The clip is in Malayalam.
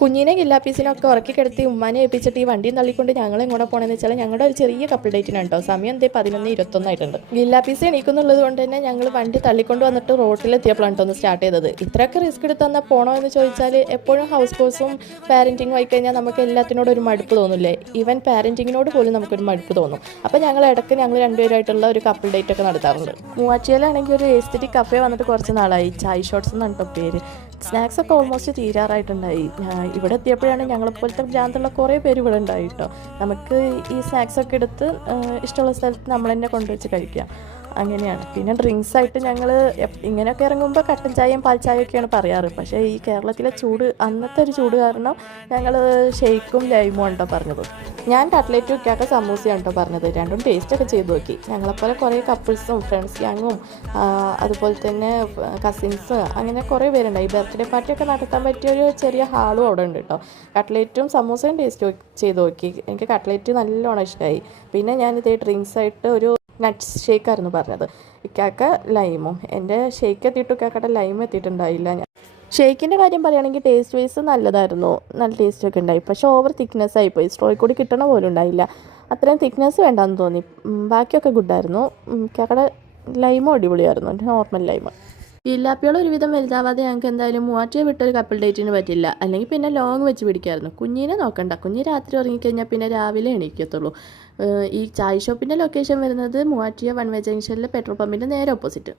കുഞ്ഞിനെ ഗില്ലാപ്പീസിനൊക്കെ ഉറക്കി കിടത്തി ഉമ്മാനെ ഏൽപ്പിച്ചിട്ട് ഈ വണ്ടിയും തള്ളിക്കൊണ്ട് ഞങ്ങൾ എങ്ങോട്ട് പോകണമെന്ന് വെച്ചാൽ ഞങ്ങളുടെ ഒരു ചെറിയ കപ്പിൾ ഡേറ്റിനാണ് കേട്ടോ. സമയം എന്തേ 11:21 ഗില്ലാപ്പീസ് എണീക്കുന്നുള്ളത് കൊണ്ട് തന്നെ ഞങ്ങൾ വണ്ടി തള്ളിക്കൊണ്ട് വന്നിട്ട് റോട്ടിലെത്തിയപ്പോഴാണ് കേട്ടോ ഒന്ന് സ്റ്റാർട്ട് ചെയ്തത്. ഇത്രയൊക്കെ റിസ്ക് എടുത്ത് തന്നാൽ പോകണോ എന്ന് ചോദിച്ചാൽ എപ്പോഴും ഹൗസ് കോഴ്സും പാരൻറ്റിങ്ങും ആയി കഴിഞ്ഞാൽ നമുക്ക് എല്ലാത്തിനോടും ഒരു മടുപ്പ് തോന്നില്ലേ. ഈവൻ പാരൻറ്റിങ്ങിനോട് പോലും നമുക്കൊരു മടുപ്പ് തോന്നും. അപ്പോൾ ഞങ്ങൾ രണ്ടുപേരായിട്ടുള്ള ഒരു കപ്പിൾ ഡേറ്റ് ഒക്കെ നടത്താറുണ്ട്. മൂവാറ്റുപുഴയിലാണെങ്കിൽ ഒരു എസ്തെറ്റിക് കഫേ വന്നിട്ട് കുറച്ച് നാളായി. ചായ് ഷോട്ട്സ് എന്നാണ് കേട്ടോ പേര്. സ്നാക്സ് ഒക്കെ ഓൾമോസ്റ്റ് തീരാറായിട്ടുണ്ടായി. ഇവിടെ എത്തിയപ്പോഴാണ് ഞങ്ങളെപ്പോലത്തെ ഭ്രാന്തുള്ള കുറേ പേര് ഇവിടെ ഉണ്ടായി കേട്ടോ. നമുക്ക് ഈ സ്നാക്സൊക്കെ എടുത്ത് ഇഷ്ടമുള്ള സ്ഥലത്ത് നമ്മൾ തന്നെ കൊണ്ടുവച്ച് കഴിക്കാം. അങ്ങനെയാണ്. പിന്നെ ഡ്രിങ്ക്സ് ആയിട്ട് ഞങ്ങൾ ഇങ്ങനെയൊക്കെ ഇറങ്ങുമ്പോൾ കട്ടൻ ചായയും പാൽ ചായയൊക്കെയാണ് പറയാറ്. പക്ഷേ ഈ കേരളത്തിലെ ചൂട്, അന്നത്തെ ഒരു ചൂട് കാരണം ഞങ്ങൾ ഷെയ്ക്കും ലൈമും ഉണ്ടോ പറഞ്ഞത്. ഞാൻ കട്ട്ലേറ്റും ഇക്കാക്ക സമൂസയാണ് കേട്ടോ പറഞ്ഞത്. രണ്ടും ടേസ്റ്റൊക്കെ ചെയ്ത് നോക്കി. ഞങ്ങളെപ്പോലെ കുറേ കപ്പിൾസും ഫ്രണ്ട്സ് ഗ്യാങ്ങും അതുപോലെ തന്നെ കസിൻസ് അങ്ങനെ കുറേ പേരുണ്ടായി. ബർത്ത്ഡേ പാർട്ടിയൊക്കെ നടത്താൻ പറ്റിയൊരു ചെറിയ ഹാളും അവിടെ ഉണ്ട് കേട്ടോ. കട്ട്ലേറ്റും സമൂസയും ടേസ്റ്റ് ചെയ്ത് നോക്കി. എനിക്ക് കട്ട്ലേറ്റ് നല്ലോണം ഇഷ്ടമായി. പിന്നെ ഞാനിതേ ഡ്രിങ്ക്സ് ആയിട്ട് ഒരു നട്ട്സ് ഷേക്കായിരുന്നു പറഞ്ഞത്. ഇക്കാക്ക ലൈമും. എൻ്റെ ഷേക്ക് എത്തിയിട്ടും ഇക്കാക്കയുടെ ലൈം എത്തിയിട്ടുണ്ടായില്ല. ഞാൻ ഷേക്കിൻ്റെ കാര്യം പറയുകയാണെങ്കിൽ ടേസ്റ്റ് വൈസ് നല്ലതായിരുന്നു, നല്ല ടേസ്റ്റൊക്കെ ഉണ്ടായി. പക്ഷേ ഓവർ തിക്നെസ് ആയിപ്പോയി. സ്ട്രോയിൽ കൂടി കിട്ടണ പോലും ഉണ്ടായില്ല. അത്രയും തിക്നെസ് വേണ്ടാന്ന് തോന്നി. ബാക്കിയൊക്കെ ഗുഡായിരുന്നു. ഇക്കാക്കയുടെ ലൈമും അടിപൊളിയായിരുന്നു, നോർമൽ ലൈമ്. ഗില്ലാപ്പികൾ ഒരുവിധം വലുതാവാതെ ഞങ്ങൾക്ക് എന്തായാലും മൂവാറ്റുപുഴ വിട്ടൊരു കപ്പിൾ ഡേറ്റിന് പറ്റില്ല. അല്ലെങ്കിൽ പിന്നെ ലോങ് വെച്ച് പിടിക്കായിരുന്നു. കുഞ്ഞിനെ നോക്കണ്ട. കുഞ്ഞ് രാത്രി ഉറങ്ങിക്കഴിഞ്ഞാൽ പിന്നെ രാവിലെ എണീക്കത്തുള്ളൂ. ഈ ചായ് ഷോപ്പിൻ്റെ ലൊക്കേഷൻ വരുന്നത് മൂവാറ്റുപുഴ വൺ വേ ജംഗ്ഷനിലെ പെട്രോൾ പമ്പിൻ്റെ നേരെ ഓപ്പോസിറ്റ്.